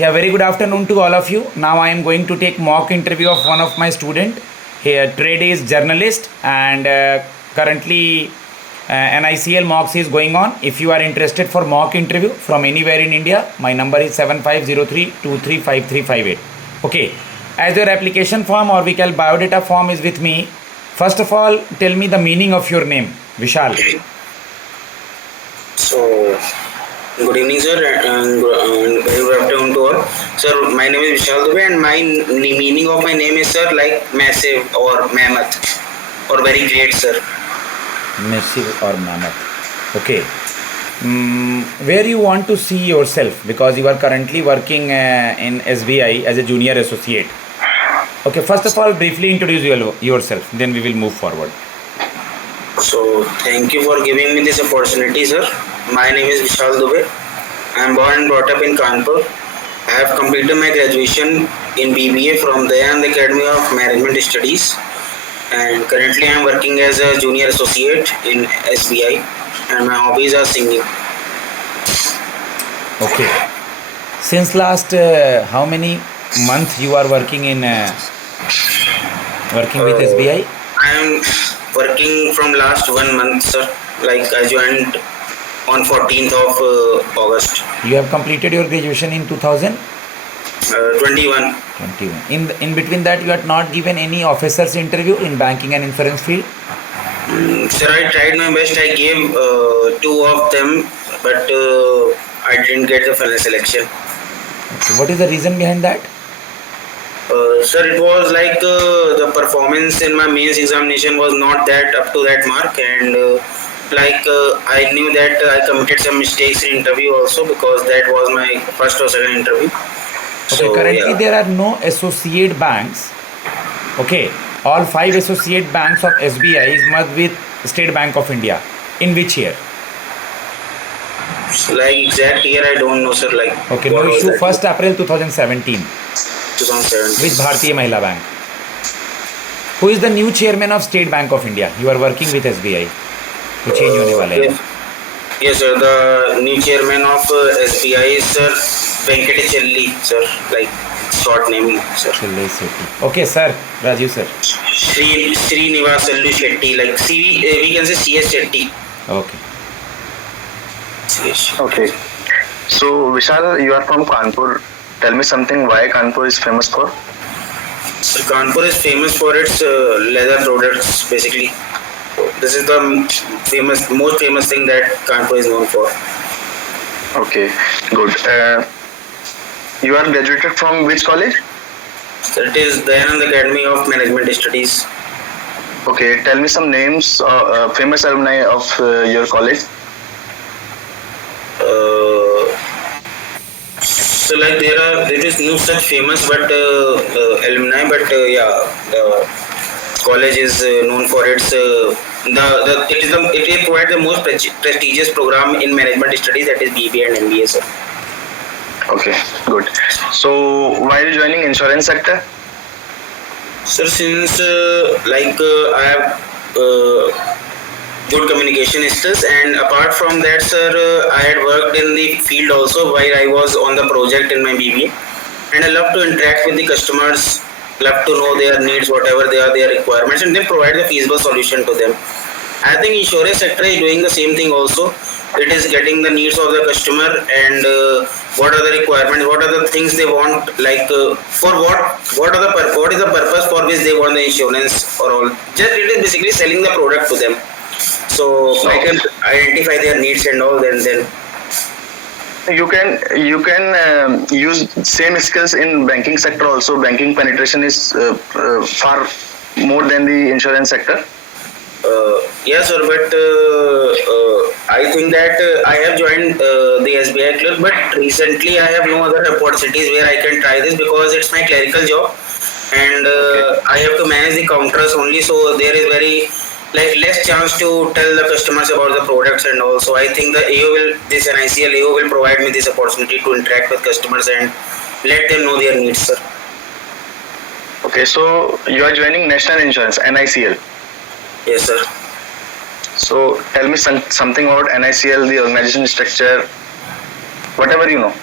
Yeah, very good afternoon to all of you. Now I am going to take mock interview of one of my student. Here, trade is journalist and currently NICL mocks is going on. If you are interested for mock interview from anywhere in India, my number is 7503235358. Okay, as your application form or we call biodata form is with me. First of all, tell me the meaning of your name, Vishal. So, good evening, sir, and very good afternoon to all. Sir, my name is Vishal Dubey, and my meaning of my name is, sir, like massive or mammoth or very great, sir. Massive or mammoth. Okay. Where you want to see yourself, because you are currently working in SBI as a junior associate. Okay, first of all, briefly introduce yourself, then we will move forward. So, thank you for giving me this opportunity, sir. My name is Vishal Dubey. I am born and brought up in Kanpur. I have completed my graduation in BBA from Dayanand Academy of Management Studies, and currently I am working as a junior associate in SBI, and my hobbies are singing. Okay. Since last how many months you are working in working with SBI? I am working from last 1 month, sir. Like I joined on 14th of August. You have completed your graduation in 2021. 21. In between that, you had not given any officers interview in banking and insurance field. Sir, I tried my best. I gave 2 of them, but I didn't get the final selection. Okay. What is the reason behind that? Sir, it was like the performance in my mains examination was not that up to that mark, and I knew that I committed some mistakes in interview also, because that was my first or second interview. Okay, currently there are no associate banks. Okay, all 5 associate banks of SBI is merged with State Bank of India. In which year? Like exact year I don't know, sir. Like okay, no issue. 1st April 2017. 2017. With Bharatiya Mahila Bank. Who is the new chairman of State Bank of India? You are working with SBI. वो change होने वाला है. Yes, sir. The new chairman of SBI is Sir Venkatachelli, sir. Like short name, sir. Okay, sir. Rajiv, sir. Srinivasallu Shetty, like we can say CS Shetty. Okay. Okay. So Vishal, you are from Kanpur. Tell me something. Why Kanpur is famous for? So Kanpur is famous for its leather products, basically. This is the most famous thing that Kanpur is known for. Okay, good. You are graduated from which college? So it is Dayanand Academy of Management Studies. Okay, tell me some names, famous alumni of your college. So like there is no such famous but alumni, but the college is known for its it provides the most prestigious program in management studies, that is BBA and MBA, sir. Okay, good. So why are you joining insurance sector? Sir, since I have good communication skills, and apart from that, sir, I had worked in the field also while I was on the project in my BBA, and I love to interact with the customers, love to know their needs, whatever they are, their requirements, and then provide the feasible solution to them. I think insurance sector is doing the same thing also. It is getting the needs of the customer, and what are the requirements, what are the things they want, like for what is the purpose for which they want the insurance or all. Just it is basically selling the product to them. So I can identify their needs and all, then you can use same skills in banking sector also. Banking penetration is far more than the insurance sector. Yes, sir, but I think that I have joined the SBI club, but recently I have no other opportunities where I can try this, because it's my clerical job, and I have to manage the counters only, so there is very less chance to tell the customers about the products and all. So I think the this NICL AO will provide me this opportunity to interact with customers and let them know their needs, sir. Okay, so you are joining National Insurance, NICL. Yes, sir. So tell me something about NICL, the organization structure, whatever you know.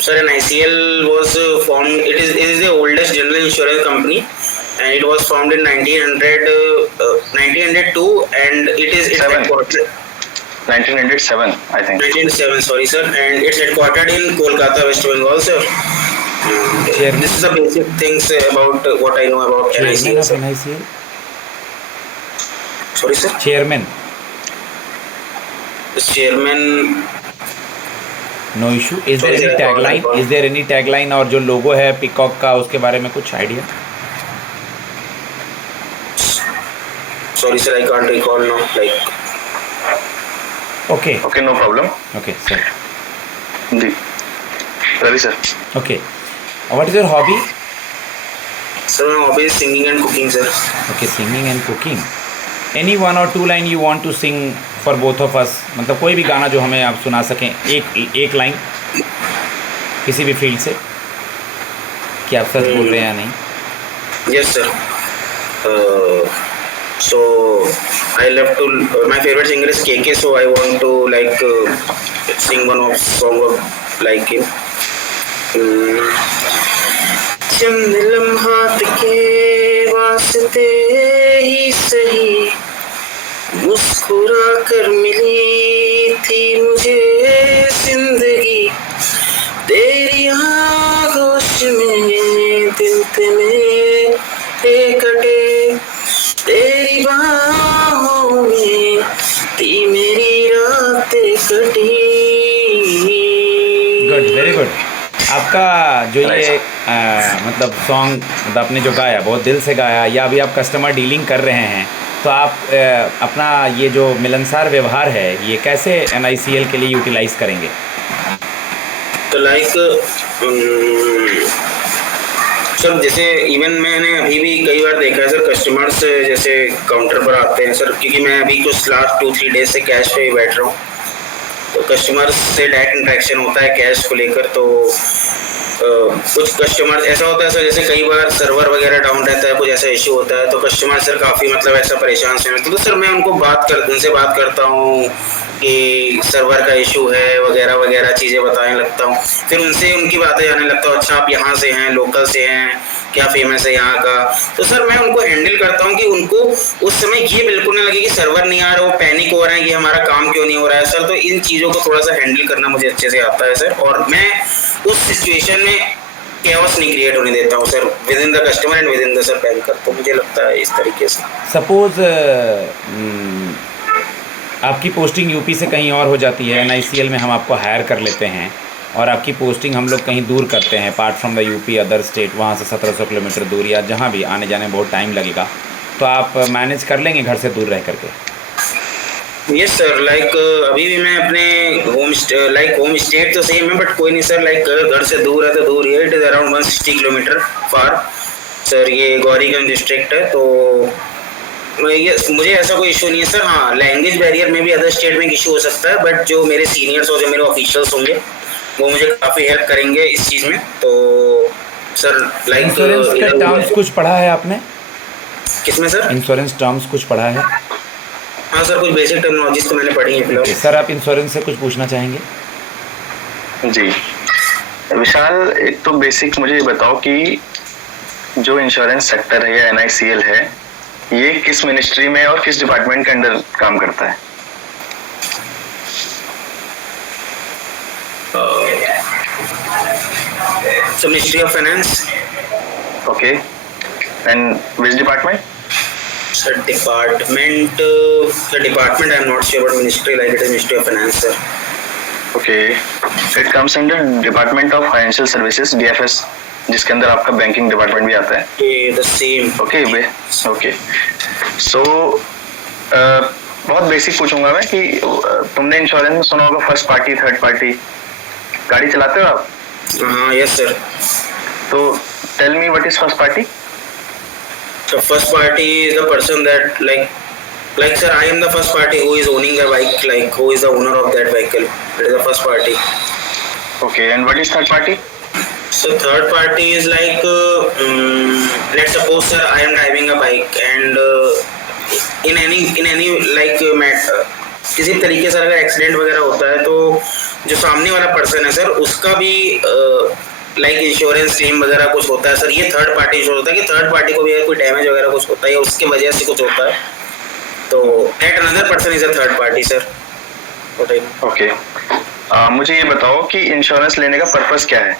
sir, an ICL was formed. It is the oldest general insurance company, and it was formed in 1902, and its Seven. headquartered 1907, I think. 1907. Sorry, sir, and it's headquartered in Kolkata, West Bengal, sir. Chairman. This is the basic things about what I know about Chairman NICL. of Sir. NICL? Sorry, sir. Chairman. The chairman. No issue. Is there Sorry, any sir, tagline? I- is there any tagline? और जो लोगो है peacock का, उसके बारे में कुछ idea? Sorry, sir, I can't recall now. Like, okay Okay, no problem. Okay sir. जी Ravi sir. Okay. What is your hobby? sir, my hobby is singing and cooking, sir. Okay, singing and cooking. Any one और two line you want to sing for both of us? मतलब कोई भी गाना जो हमें आप सुना सकें, एक लाइन किसी भी फील्ड से, कि आप सच बोल रहे हैं या नहीं. Yes, sir. So I love to. My favorite singer is KK, so I want to like sing one of song of like him. चंद लम्हात के वास्ते ही सही मुस्कुरा कर मिली थी मुझे जिंदगी तेरी आगोश में दिल ते मेरे कटे तेरी बाहों में थी मेरी रातें कटी. Good, very good. आपका जो ये मतलब सॉन्ग, मतलब आपने जो गाया बहुत दिल से गाया, या अभी आप कस्टमर डीलिंग कर रहे हैं, तो आप अपना ये जो मिलनसार व्यवहार है ये कैसे NICL के लिए यूटिलाइज करेंगे? तो लाइक सर, जैसे इवन मैंने अभी भी कई बार देखा है सर, कस्टमर्स जैसे काउंटर पर आते हैं सर, क्योंकि मैं अभी कुछ लास्ट 2-3 डेज से कैश पे ही बैठ रहा हूँ, तो कस्टमर्स से डायरेक्ट इंटरेक्शन होता है कैश को लेकर. तो कुछ कस्टमर ऐसा होता है सर, जैसे कई बार सर्वर वगैरह डाउन रहता है, कुछ ऐसा इशू होता है, तो कस्टमर सर काफ़ी मतलब ऐसा परेशान से रहते, तो सर मैं उनसे बात करता हूँ कि सर्वर का इशू है वगैरह वगैरह चीज़ें बताने लगता हूँ. फिर उनसे उनकी बातें जाने लगता हूँ, अच्छा आप यहाँ से हैं, लोकल से हैं, क्या फेमस है यहाँ का. तो सर मैं उनको हैंडल करता हूँ कि उनको उस समय ये बिल्कुल नहीं लगे कि सर्वर नहीं आ रहा, वो पैनिक हो रहे हैं कि हमारा काम क्यों नहीं हो रहा है सर. तो इन चीज़ों को थोड़ा सा हैंडल करना मुझे अच्छे से आता है सर, और मैं उस सिचुएशन में कैओस नहीं क्रिएट होने देता हूँ sir, with in the customer and with in the sir banker. तो मुझे लगता है इस तरीके से. सपोज आपकी पोस्टिंग यूपी से कहीं और हो जाती है, NICL में हम आपको हायर कर लेते हैं, और आपकी पोस्टिंग हम लोग कहीं दूर करते हैं, apart from the UP, other state, वहाँ से 1700 किलोमीटर दूर, या जहाँ भी आने जाने में बहुत टाइम लगेगा, तो आप मैनेज कर लेंगे घर से दूर रह करके? यस सर, लाइक अभी भी मैं अपने होम स्टेट तो सेम है, बट कोई नहीं सर, लाइक घर से दूर है तो दूर ही है. It is around 160 kilometre far sir. ये गौरीगंज डिस्ट्रिक्ट है, तो मुझे ऐसा कोई इशू नहीं है सर. हाँ, लैंग्वेज बैरियर में भी अदर स्टेट में इशू हो सकता है, बट जो मेरे सीनियर्स और जो मेरे ऑफिशियल्स होंगे वो मुझे काफ़ी हेल्प करेंगे इस चीज़ में. तो सर लाइक इंश्योरेंस के टर्म्स कुछ पढ़ा है आपने? किसमें सर? इंश्योरेंस टर्म्स कुछ पढ़ा है? हाँ सर, कुछ बेसिक टर्मिनोलॉजीज तो मैंने पढ़ी है फिलहाल. सर आप इंश्योरेंस से कुछ पूछना चाहेंगे? जी विशाल, एक तो बेसिक मुझे ये बताओ कि जो इंश्योरेंस सेक्टर है या NICL है, ये किस मिनिस्ट्री में और किस डिपार्टमेंट के अंडर काम करता है? So Ministry of Finance. Okay. And which department? Sir, department I'm not sure, but ministry, like it is Ministry of Finance, sir. Okay. It comes under Department of Financial Services, DFS, जिसके अंदर आपका banking department भी आता है. Okay, the same. Okay okay. So बहुत basic पूछूंगा मैं कि तुमने इंश्योरेंस में सुना होगा फर्स्ट पार्टी, थर्ड पार्टी. गाड़ी चलाते हो आप? हाँ, yes sir. तो tell me what is first party? The first party is the person that like sir, I am the first party who is owning the bike, like who is the owner of that vehicle. That is the first party. Okay, and what is third party? So third party is like let's suppose sir, I am driving a bike, and in any like किसी भी तरीके से अगर accident वगैरह होता है तो जो सामने वाला पर्सन है सर उसका भी लाइक इंश्योरेंस क्लेम वगैरह कुछ होता है सर। ये थर्ड पार्टी इंश्योरेंस होता है कि थर्ड पार्टी को भी अगर कोई डैमेज वगैरह कुछ होता है या उसके वजह से कुछ होता है तो at another person is a third party sir. Okay, मुझे ये बताओ कि इंश्योरेंस लेने का पर्पस क्या है?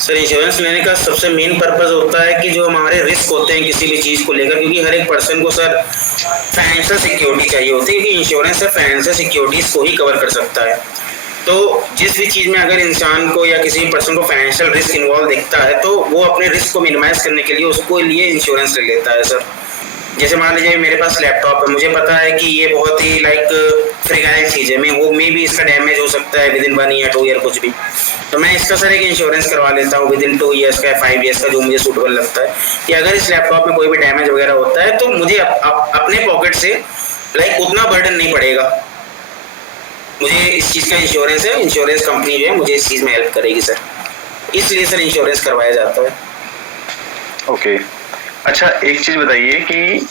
सर इंश्योरेंस लेने का सबसे मेन पर्पस होता है कि जो हमारे रिस्क होते हैं किसी भी चीज़ को लेकर, क्योंकि हर एक पर्सन को सर फाइनेंशियल सिक्योरिटी चाहिए होती है, क्योंकि इंश्योरेंस से फाइनेंशियल सिक्योरिटीज को ही कवर कर सकता है। तो जिस भी चीज़ में अगर इंसान को या किसी भी पर्सन को फाइनेंशियल रिस्क इन्वॉल्व दिखता है तो वो अपने रिस्क को मिनिमाइज करने के लिए उसको लिए इंश्योरेंस ले लेता है सर। जैसे मान लीजिए मेरे पास लैपटॉप है, मुझे पता है कि ये बहुत ही लाइक फ्रेगाइल चीज़ है, मे भी इसका डैमेज हो सकता है विद इन 1 ईयर 2 ईयर कुछ भी, तो मैं इसका सर एक इंश्योरेंस करवा लेता हूँ विद इन 2 ईयर्स का 5 ईयर्स का, जो मुझे सूटेबल लगता है कि अगर इस लैपटॉप में कोई भी डैमेज वगैरह होता है तो मुझे अपने पॉकेट से लाइक उतना बर्डन नहीं पड़ेगा। मुझे इस चीज़ का इंश्योरेंस है, इंश्योरेंस कंपनी जो है मुझे इस चीज़ में हेल्प करेगी सर, इसलिए सर इंश्योरेंस करवाया जाता है। ओके, अच्छा एक चीज बताइए कि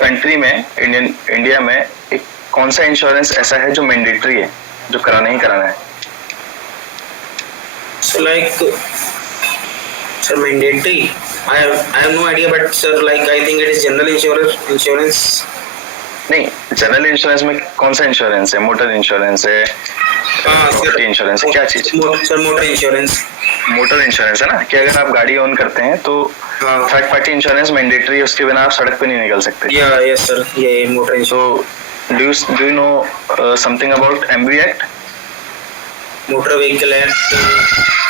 कंट्री में इंडिया में एक कौन सा इंश्योरेंस ऐसा है जो मैंडेटरी है, जो कराना ही कराना है? So like, sir, mandatory. I have no idea, but sir, like I think it is general insurance. नहीं, जनरल इंश्योरेंस में कौन सा इंश्योरेंस है? मोटर इंश्योरेंस है, प्रॉपर्टी इंश्योरेंस है, क्या चीज? Sir motor insurance. Motor insurance है ना, कि अगर आप गाड़ी ओन करते हैं तो थर्ड पार्टी इंश्योरेंस मैंडेटरी है, उसके बिना आप सड़क पे नहीं निकल सकते। यस सर, ये motor insurance. So do you know something about MV Act? Motor Vehicle Act.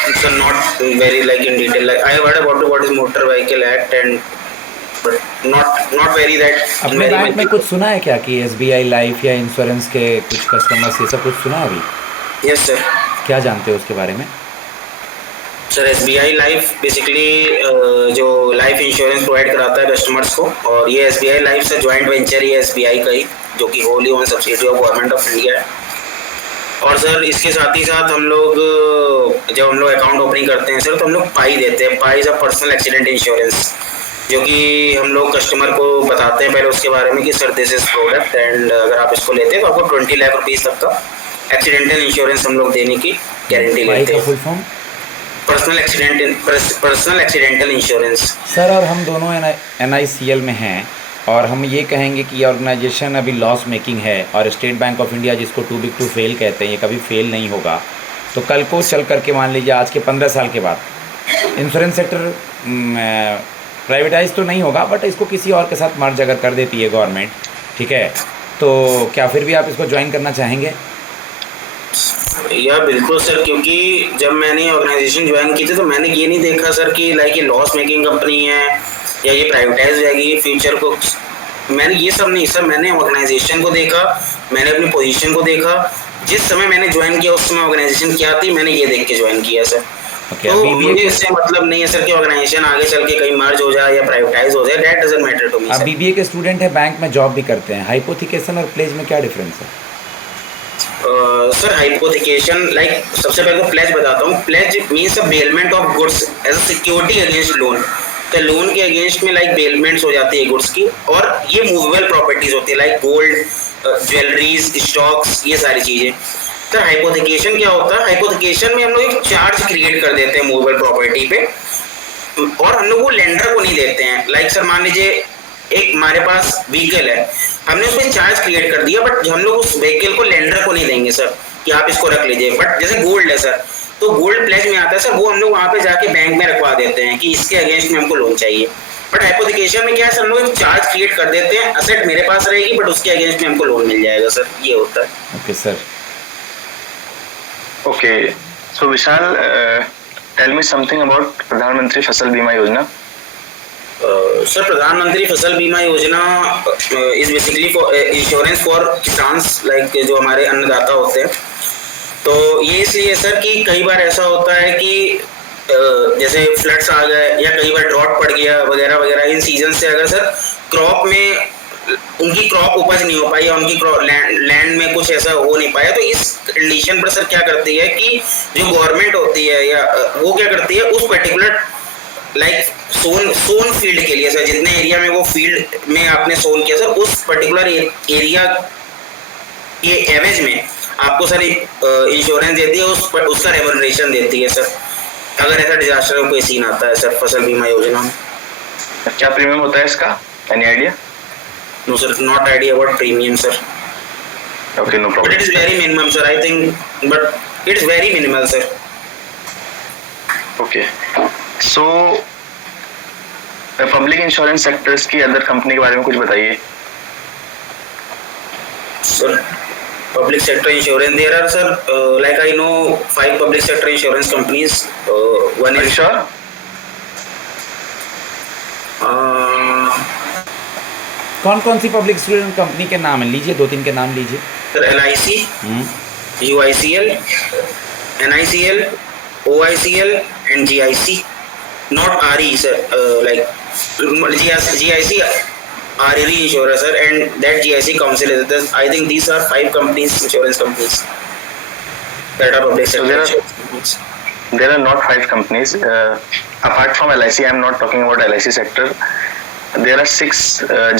It's not very like in detail. Like I have heard about what is Motor Vehicle Act and but not very that. अपने bank में कुछ सुना है क्या कि SBI life या insurance के कुछ कस्टमर्स ये सब कुछ सुना है अभी? Yes sir. क्या जानते हो उसके बारे में? सर SBI लाइफ बेसिकली जो लाइफ इंश्योरेंस प्रोवाइड कराता है कस्टमर्स को, और ये SBI लाइफ से ज्वाइंट वेंचर ही है SBI का ही, जो कि Holi own subsidiary of government of India है। और सर इसके साथ ही साथ हम लोग जब हम लोग अकाउंट ओपनिंग करते हैं सर तो हम लोग पाई देते हैं, pi is a personal accident insurance, जो कि हम लोग कस्टमर को बताते हैं पहले उसके बारे में कि sir this is product and अगर आप इसको लेते हैं तो आपको 20 लाख रुपीज़ तक का एक्सीडेंटल इंश्योरेंस हम लोग देने की गारंटी लेते हैं। Full form personal accidental insurance. Sir और हम दोनों NICL में हैं और हम ये कहेंगे कि ऑर्गेनाइजेशन अभी लॉस मेकिंग है और स्टेट बैंक ऑफ इंडिया जिसको टू बिग टू फेल कहते हैं ये कभी फेल नहीं होगा, तो कल को चल करके मान लीजिए आज के 15 साल के बाद इंश्योरेंस सेक्टर प्राइवेटाइज तो नहीं होगा बट इसको किसी और के साथ मर्ज अगर कर देती है गवर्नमेंट, ठीक है, तो क्या फिर भी आप इसको ज्वाइन करना चाहेंगे? या बिल्कुल सर, क्योंकि जब मैंने ऑर्गेनाइजेशन ज्वाइन की थी तो मैंने ये नहीं देखा सर कि लाइक ये लॉस मेकिंग कंपनी है या ये प्राइवेटाइज हो जाएगी फ्यूचर को, मैंने ये सब नहीं सर, मैंने ऑर्गेनाइजेशन को देखा, मैंने अपनी पोजीशन को देखा, जिस समय मैंने ज्वाइन किया उस समय ऑर्गेनाइजेशन क्या थी मैंने ये देख के ज्वाइन किया सर। Okay, तो मुझे इससे मतलब नहीं है सर कि ऑर्गेनाइजेशन आगे चल के कहीं मर्ज हो जाए या प्राइवेटाइज हो जाए, that doesn't matter to me. आप BBA के स्टूडेंट हैं, बैंक में जॉब भी करते हैं, हाइपोथिकेशन और प्लेज में क्या डिफरेंस है? सर हाइपोथिकेशन लाइक सबसे पहले तो प्लेज बताता हूँ। Pledge means a bailment of goods as a security against loan, तो लोन के अगेंस्ट में लाइक बेलमेंट्स हो जाती है गुड्स की, और ये मूवेबल प्रॉपर्टीज होती है लाइक गोल्ड, ज्वेलरीज, स्टॉक्स, ये सारी चीजें। सर हाइपोथिकेशन क्या होता है? हाइपोथिकेशन में हम लोग एक चार्ज क्रिएट कर देते हैं मूवेबल प्रॉपर्टी पे, और हम लोग वो लेंडर को नहीं देते हैं। लाइक सर मान लीजिए एक हमारे पास व्हीकल है, हमने उसमें चार्ज क्रिएट कर दिया, बट हम लोग उस व्हीकल को लेंडर को नहीं देंगे सर कि आप इसको रख लीजिए। बट जैसे गोल्ड है सर, तो गोल्ड प्लेज में आता है सर, वो हम लोग वहाँ पे जाके बैंक में रखवा देते हैं कि इसके अगेंस्ट में हमको लोन चाहिए। बट हाइपोथिकेशन में क्या है सर, हम लोग एक चार्ज क्रिएट कर देते हैं, असेट मेरे पास रहेगी बट उसके अगेंस्ट में हमको लोन मिल जाएगा सर, ये होता है। Okay sir. Okay, so Vishal, tell me something about Pradhanmantri Fasal Bima Yojana. Sir Pradhanmantri Fasal Bima Yojana is basically for insurance for किसान्स, लाइक जो हमारे अन्नदाता होते हैं। तो ये इसलिए सर कि कई बार ऐसा होता है कि जैसे फ्लड्स आ गए या कई बार ड्रॉट पड़ गया वगैरह वगैरह, इन सीजन से अगर सर क्रॉप में उनकी क्रॉप उपज नहीं हो पाई या उनकी लैंड में कुछ ऐसा हो नहीं पाया, तो इस कंडीशन पर सर क्या करती है कि जो गवर्नमेंट होती है या वो क्या करती है उस पर्टिकुलर लाइक सोन फील्ड के लिए सर, जितने एरिया में वो फील्ड में आपने सोन किया सर, उस पर्टिकुलर एरिया ये एवरेज में आपको सर इंश्योरेंस देती है, उसका रेम्यूनरेशन देती है सर, अगर ऐसा डिजास्टर का कोई सीन आता है सर फसल बीमा योजना में। क्या प्रीमियम होता है इसका, any idea? No sir, not idea about premium sir. Okay, no But problem. it is very minimum, sir. I think, but it is very minimal, sir. Okay, so public insurance sectors की other company के बारे में कुछ बताइए। Sir, public sector insurance. There are, sir, like I know 5 public sector insurance companies. One is sure? कौन कौन सी public insurance company के नाम है, लीजिए 2-3 के नाम लीजिए। sir, LIC, UICL, NICL, OICL, and GIC. Not RE, sir. Like GIC are reinsurer, sir, and that GIC council is this. I think these are 5 companies, insurance companies that are public sector there are- insurance companies. There are not 5 companies. Apart from LIC, I am not talking about LIC sector. There are 6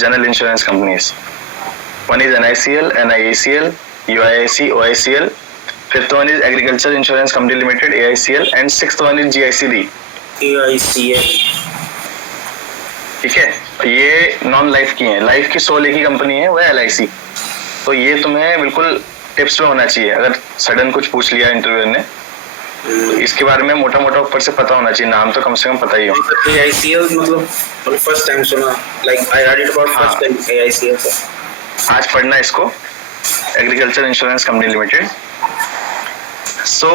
general insurance companies. One is NICL, NIACL, UIIC, OICL. Fifth one is Agriculture Insurance Company Limited, AICL, and sixth one is GICD. AICL. ठीक है, ये non life की है। Life की 100 की company है, वो है LIC। तो ये तुम्हें बिल्कुल टिप्स में होना चाहिए। अगर सडन कुछ पूछ लिया इंटरव्यूअर ने, तो इसके बारे में मोटा मोटा ऊपर से पता होना चाहिए, नाम तो कम से कम पता ही हो। AICL मतलब फर्स्ट टाइम सुना, like I heard it about first time AICL sir. आज पढ़ना इसको, एग्रीकल्चर इंश्योरेंस कंपनी लिमिटेड। सो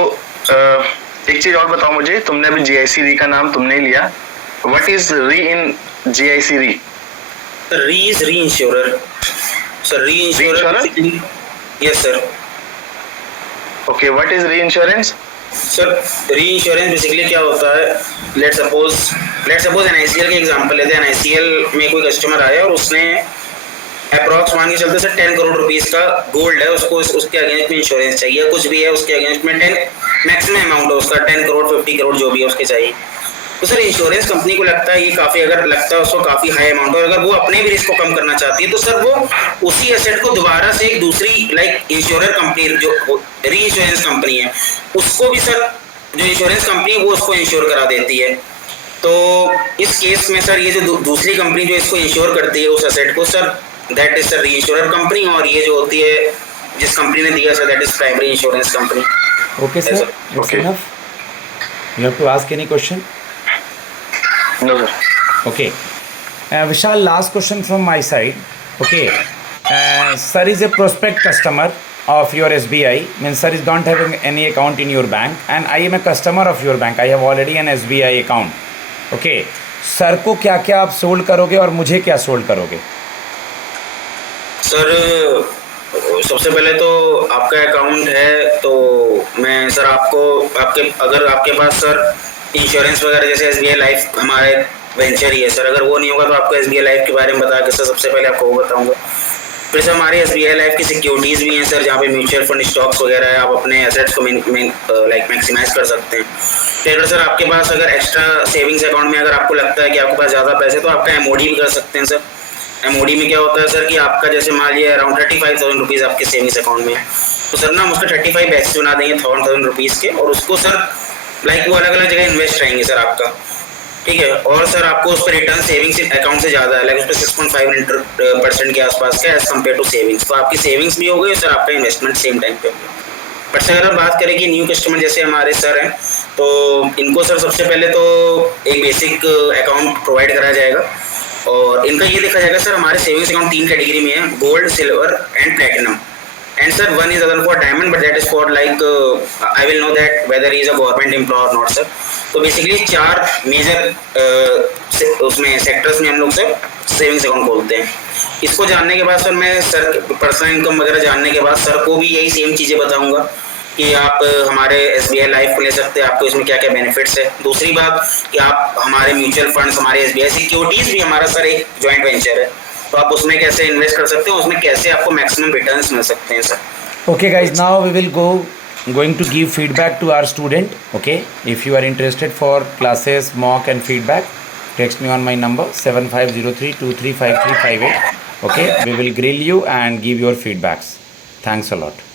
एक चीज और बताओ मुझे, तुमने अभी GICD का नाम तुमने ही लिया, what is re in GICD? Re is reinsurer. Sir, reinsurer. Reinsurer? Yes, sir. Okay, what is re insurance? Sir reinsurance basically क्या होता है, लेट सपोज NICL के एग्जांपल लेते हैं। NICL में कोई कस्टमर आया और उसने अप्रॉक्स मान के चलते सर 10 करोड़ रुपीस का गोल्ड है, उसको उसके अगेंस्ट में इंश्योरेंस चाहिए, कुछ भी है उसके अगेंस्ट में 10 मैक्सिमम अमाउंट है उसका 10 करोड़ 50 करोड़ जो भी है उसके चाहिए। तो सर इंश्योरेंस कंपनी को लगता है ये काफी, अगर लगता है उसको काफी हाई अमाउंट, और अगर वो अपने भी रिस्क को कम करना चाहती है तो सर वो उसी एसेट को दोबारा से एक दूसरी लाइक इंश्योरर कंपनी जो री इंश्योरेंस कंपनी है उसको भी सर जो इंश्योरेंस कंपनी है वो उसको इंश्योर करा देती है। तो इस केस में सर ये जो दूसरी कंपनी जो इसको इंश्योर करती है उस एसेट को sir, that is sir reinsurer company, और ये जो होती है जिस कंपनी ने दिया sir that is primary insurance company. Okay sir, Yes, it's Okay. Enough. You have to ask any question? No sir. Okay. Vishal, last question from my side. Okay. Sir is a prospect customer of your SBI. Means sir is don't having any account in your bank, and I am a customer of your bank. I have already an SBI account. Okay. Sir को क्या क्या आप sold करोगे और मुझे क्या sold करोगे? Sir सबसे पहले तो आपका अकाउंट है तो मैं सर आपको अगर आपके पास सर इंश्योरेंस वगैरह जैसे SBI लाइफ हमारे वेंचर ही है सर, अगर वो नहीं होगा तो आपको SBI लाइफ के बारे में बता के सर सबसे पहले आपको वो बताऊंगा। फिर सर हमारे SBI लाइफ की सिक्योरिटीज़ भी हैं सर, जहाँ पे म्यूचुअल फंड स्टॉक्स वगैरह है, आप अपने एसेट्स को लाइक मैक्सिमाइज कर सकते हैं। फिर अगर सर आपके पास अगर एक्स्ट्रा सेविंग्स अकाउंट में अगर आपको लगता है कि आपके पास ज़्यादा पैसे तो आपका MOD भी कर सकते हैं सर। MOD में क्या होता है सर कि आपका जैसे मान लीजिए अराउंड 35,000 रुपीज़ आपके सेविंग्स अकाउंट में है, तो सर ना हम उसका 35 बैचेस बना देंगे 1,000 रुपीज़ के, और उसको सर लाइक वो अलग अलग जगह इन्वेस्ट रहेंगे सर आपका, ठीक है। और सर आपको उस पर रिटर्न सेविंग्स अकाउंट से ज़्यादा है, लाइक उस पर 6.5% के आसपास का एज कम्पेयर टू सेविंग्स, तो आपकी सेविंग्स भी हो गई सर, आपका इन्वेस्टमेंट सेम टाइम पे होगा। बट सर अगर बात करें कि न्यू कस्टमर जैसे हमारे सर हैं तो इनको सर सबसे पहले तो एक बेसिक अकाउंट प्रोवाइड कराया जाएगा, और इनका ये देखा जाएगा सर हमारे सेविंग्स अकाउंट 3 कैटेगरी में है, gold, silver and platinum, and sir one is other for diamond, but that is for like I will know that whether he is a government employee or not sir। तो basically 4 major उसमें sectors में हम लोग sir savings account खोलते हैं। इसको जानने के बाद सर मैं सर पर्सनल इनकम वगैरह जानने के बाद सर को भी यही सेम चीज़ें बताऊंगा कि आप हमारे SBI लाइफ को ले सकते हैं, आपको इसमें क्या क्या बेनिफिट्स है। दूसरी बात कि आप हमारे म्यूचुअल फंड्स, हमारे SBI सिक्योरिटीज़ भी हमारा सर एक जॉइंट वेंचर है, तो आप उसमें कैसे इन्वेस्ट कर सकते हैं, उसमें कैसे आपको मैक्सिमम रिटर्न्स मिल सकते हैं sir. Okay guys, now we will going to give feedback to our student. Okay, if you are interested for classes, mock and feedback, text me on my number 7503235358. Okay, we will grill you and give your feedbacks. Thanks a lot.